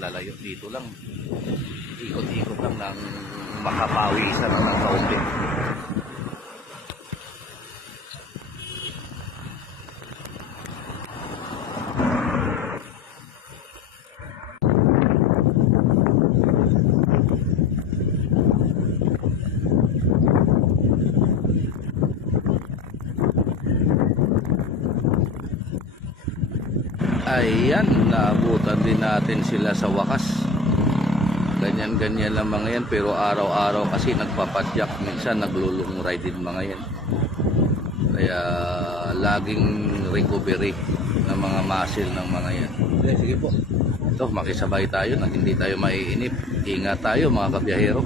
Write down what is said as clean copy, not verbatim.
lalayo dito lang. Ikot-ikot lang ng makapawisan ng kaunti. Ayan, naabutan din natin sila sa wakas. Ganyan-ganyan lang mga yan, pero araw-araw kasi nagpapadyak, minsan naglulong ride din mga yan. Kaya laging recovery ng mga muscle ng mga yan. Okay, sige po. Ito, makisabay tayo na hindi tayo maiinip. Ingat tayo mga kabiyahero.